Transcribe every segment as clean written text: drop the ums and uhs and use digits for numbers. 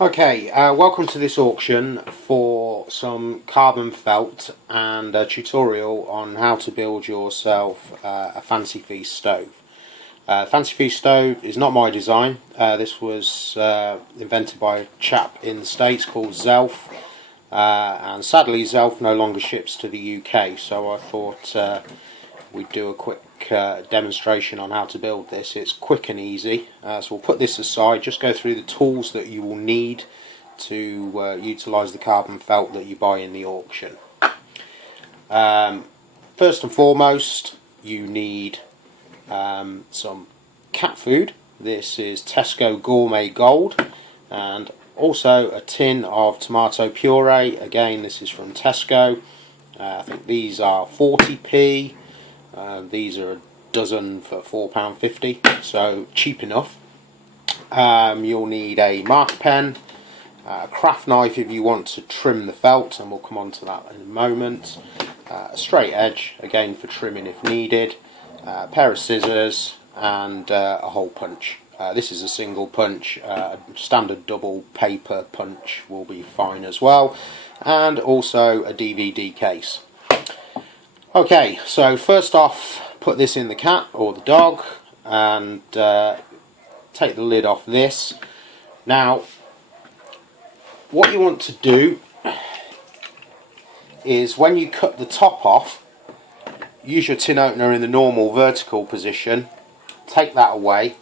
Okay, welcome to this auction for some carbon felt and a tutorial on how to build yourself a Fancy Feast stove. Fancy Feast stove is not my design. This was invented by a chap in the States called Zelf, and sadly Zelf no longer ships to the UK, so I thought we'd do a quick demonstration on how to build this. It's quick and easy, so we'll put this aside, just go through the tools that you will need to utilise the carbon felt that you buy in the auction. First and foremost, you need some cat food. This is Tesco Gourmet Gold, and also a tin of tomato puree. Again, this is from Tesco. I think these are 40p. These are a dozen for £4.50, so cheap enough. You'll need a marker pen, a craft knife if you want to trim the felt, and we'll come on to that in a moment. A straight edge, again for trimming if needed, a pair of scissors, and a hole punch. This is a single punch. A standard double paper punch will be fine as well, and also a DVD case. Okay, so first off, put this in the cat or the dog and take the lid off this. Now, what you want to do is when you cut the top off, use your tin opener in the normal vertical position, take that away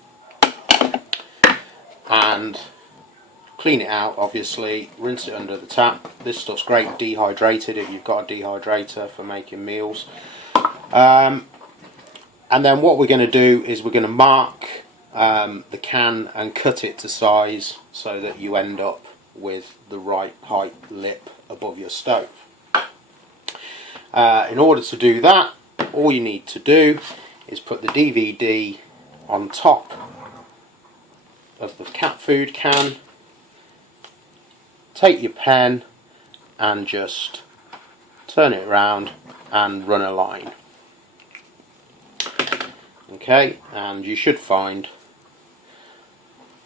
and clean it out, obviously, rinse it under the tap. This stuff's great dehydrated if you've got a dehydrator for making meals. And then what we're going to do is we're going to mark the can and cut it to size so that you end up with the right height lip above your stove. In order to do that, all you need to do is put the DVD on top of the cat food can. Take your pen and just turn it around and run a line. Okay, and you should find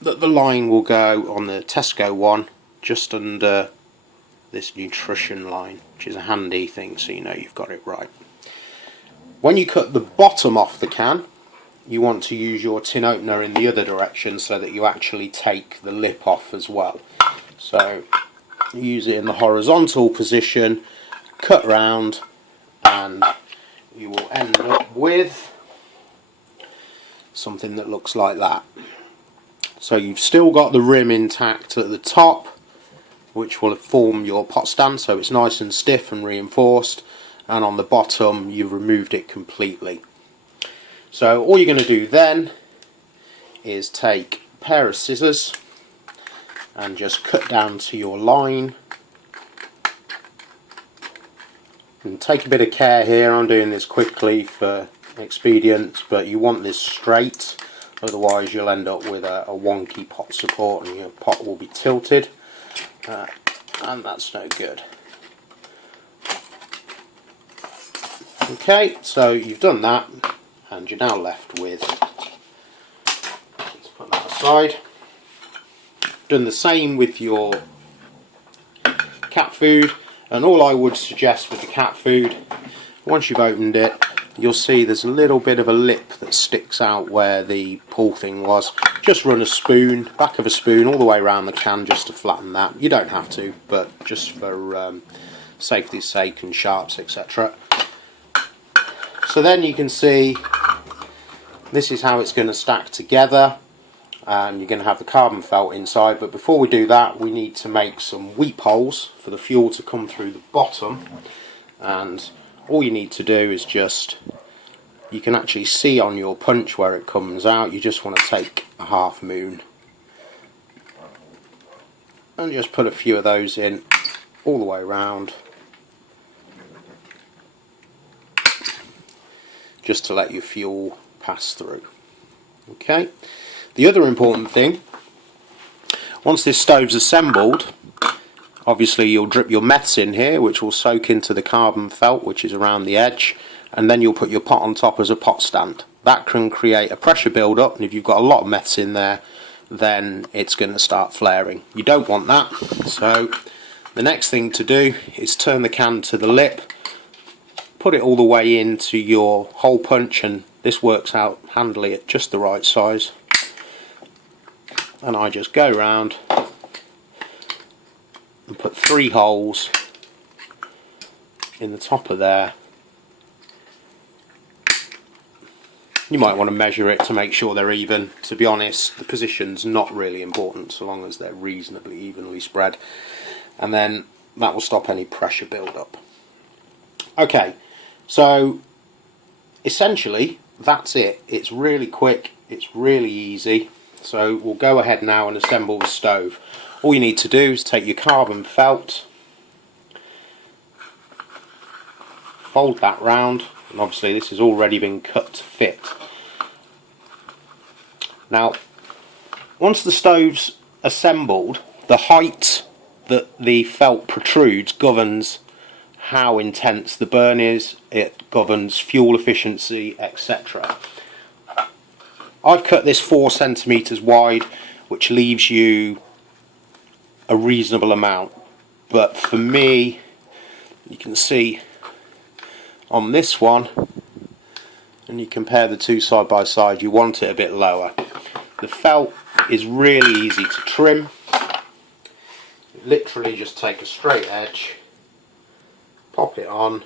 that the line will go on the Tesco one just under this nutrition line, which is a handy thing so you know you've got it right. When you cut the bottom off the can, you want to use your tin opener in the other direction so that you actually take the lip off as well. So use it in the horizontal position, cut round, and you will end up with something that looks like that. So you've still got the rim intact at the top, which will form your pot stand, so it's nice and stiff and reinforced, and on the bottom you've removed it completely. So all you're going to do then is take a pair of scissors and just cut down to your line. And take a bit of care here, I'm doing this quickly for expedience, but you want this straight, otherwise you'll end up with a wonky pot support and your pot will be tilted, and that's no good. Okay, so you've done that and you're now left with, let's put that aside. Done the same with your cat food, and all I would suggest with the cat food, once you've opened it, you'll see there's a little bit of a lip that sticks out where the pull thing was. Just run a spoon, back of a spoon, all the way around the can just to flatten that. You don't have to, but just for safety's sake and sharps, etc. So then you can see this is how it's going to stack together, and you're going to have the carbon felt inside. But before we do that, we need to make some weep holes for the fuel to come through the bottom, and all you need to do is just, you can actually see on your punch where it comes out, you just want to take a half moon and just put a few of those in all the way around, just to let your fuel pass through. Okay, the other important thing, once this stove's assembled, obviously you'll drip your meths in here, which will soak into the carbon felt which is around the edge, and then you'll put your pot on top as a pot stand. That can create a pressure build up, and if you've got a lot of meths in there, then it's going to start flaring. You don't want that, so the next thing to do is turn the can to the lip, put it all the way into your hole punch, and this works out handily at just the right size. And I just go round and put 3 holes in the top of there. You might want to measure it to make sure they're even. To be honest, the position's not really important so long as they're reasonably evenly spread, and then that will stop any pressure build up. Okay, so essentially that's it. It's really quick, it's really easy. So we'll go ahead now and assemble the stove. All you need to do is take your carbon felt, fold that round, and obviously this has already been cut to fit. Now, once the stove's assembled, the height that the felt protrudes governs how intense the burn is, it governs fuel efficiency, etc. I've cut this 4 centimeters wide, which leaves you a reasonable amount, but for me, you can see on this one, and you compare the two side by side, you want it a bit lower. The felt is really easy to trim. Literally just take a straight edge, pop it on,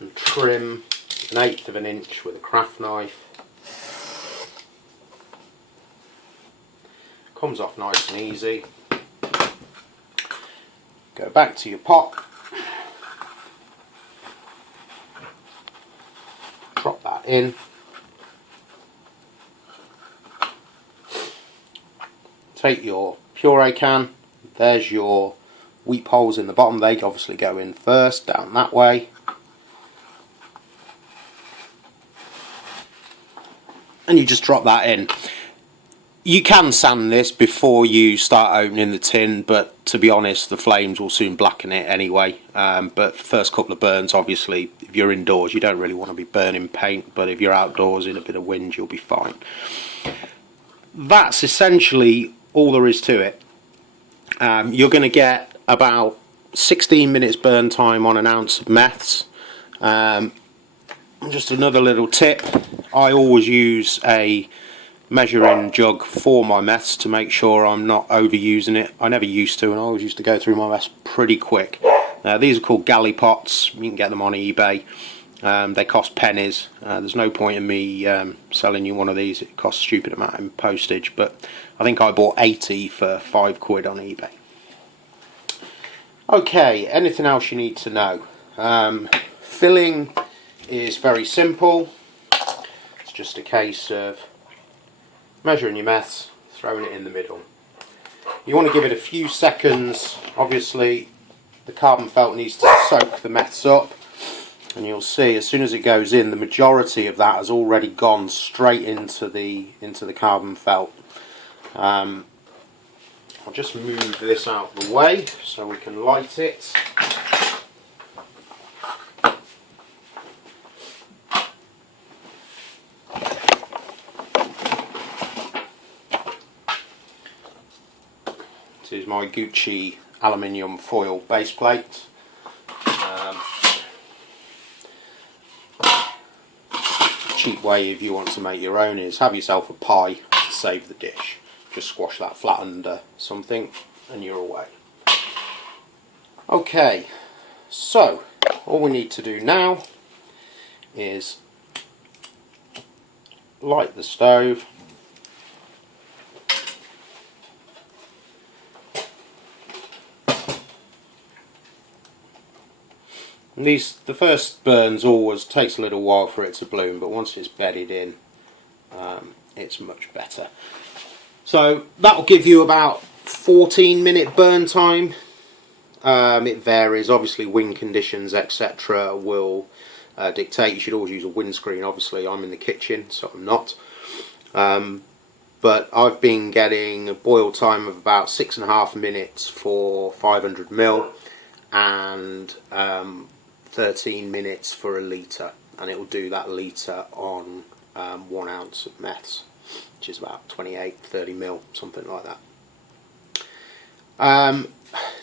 and trim 1/8 of an inch with a craft knife. Comes off nice and easy. Go back to your pot, drop that in, take your puree can, there's your weep holes in the bottom, they obviously go in first, down that way, and you just drop that in. You can sand this before you start opening the tin, but to be honest the flames will soon blacken it anyway. But first couple of burns, obviously if you're indoors you don't really want to be burning paint, but if you're outdoors in a bit of wind you'll be fine. That's essentially all there is to it. You're going to get about 16 minutes burn time on an ounce of meths. Just another little tip, I always use a measuring jug for my meths to make sure I'm not overusing it. I never used to, and I always used to go through my meths pretty quick. These are called galley pots, you can get them on eBay. They cost pennies. There's no point in me selling you one of these, it costs a stupid amount in postage, but I think I bought 80 for £5 on eBay. Okay, anything else you need to know? Filling is very simple. It's just a case of measuring your meths, throwing it in the middle. You want to give it a few seconds. Obviously the carbon felt needs to soak the meths up, and you'll see as soon as it goes in the majority of that has already gone straight into the carbon felt. I'll just move this out of the way so we can light it. This is my Gucci aluminium foil base plate. Cheap way if you want to make your own is have yourself a pie to save the dish. Just squash that flat under something and you're away. Okay, so all we need to do now is light the stove. The first burns always takes a little while for it to bloom, but once it's bedded in, it's much better. So that will give you about 14-minute burn time. It varies, obviously wind conditions etc. will dictate. You should always use a windscreen. Obviously I'm in the kitchen so I'm not, but I've been getting a boil time of about 6.5 minutes for 500ml and 13 minutes for a litre, and it will do that litre on 1 ounce of meths. which is about 28-30 mil, something like that.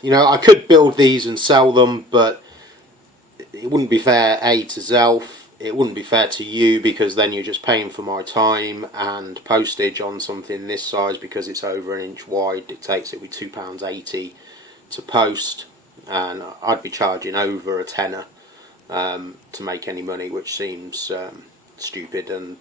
You know, I could build these and sell them, but it wouldn't be fair to Zelf. It wouldn't be fair to you, because then you're just paying for my time and postage on something this size, because it's over an inch wide. Dictates it with £2.80 to post, and I'd be charging over a tenner to make any money, which seems stupid. And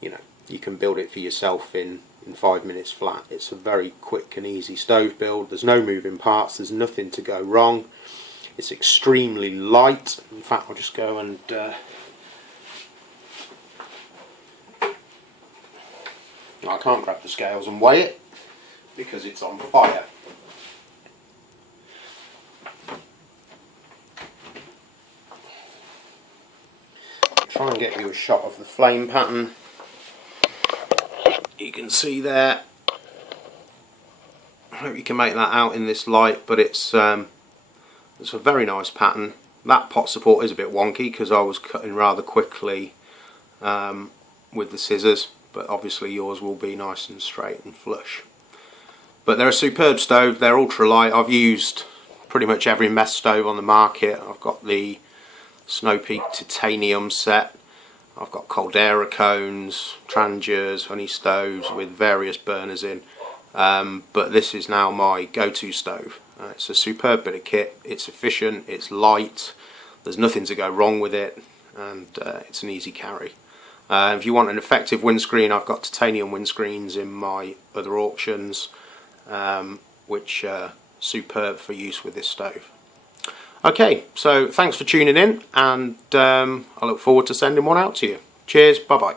you know, you can build it for yourself in 5 minutes flat. It's a very quick and easy stove build. There's no moving parts, there's nothing to go wrong. It's extremely light. In fact, I'll just go and I can't grab the scales and weigh it because it's on fire. Try and get you a shot of the flame pattern. You can see there, I hope you can make that out in this light, but it's a very nice pattern. That pot support is a bit wonky because I was cutting rather quickly with the scissors, but obviously yours will be nice and straight and flush. But they're a superb stove. They're ultra light. I've used pretty much every mess stove on the market. I've got the Snow Peak titanium set, I've got Caldera cones, Trangiers, honey stoves with various burners in, but this is now my go-to stove. It's a superb bit of kit. It's efficient, it's light, there's nothing to go wrong with it, and it's an easy carry. If you want an effective windscreen, I've got titanium windscreens in my other auctions, which are superb for use with this stove. Okay, so thanks for tuning in, and I look forward to sending one out to you. Cheers, bye bye.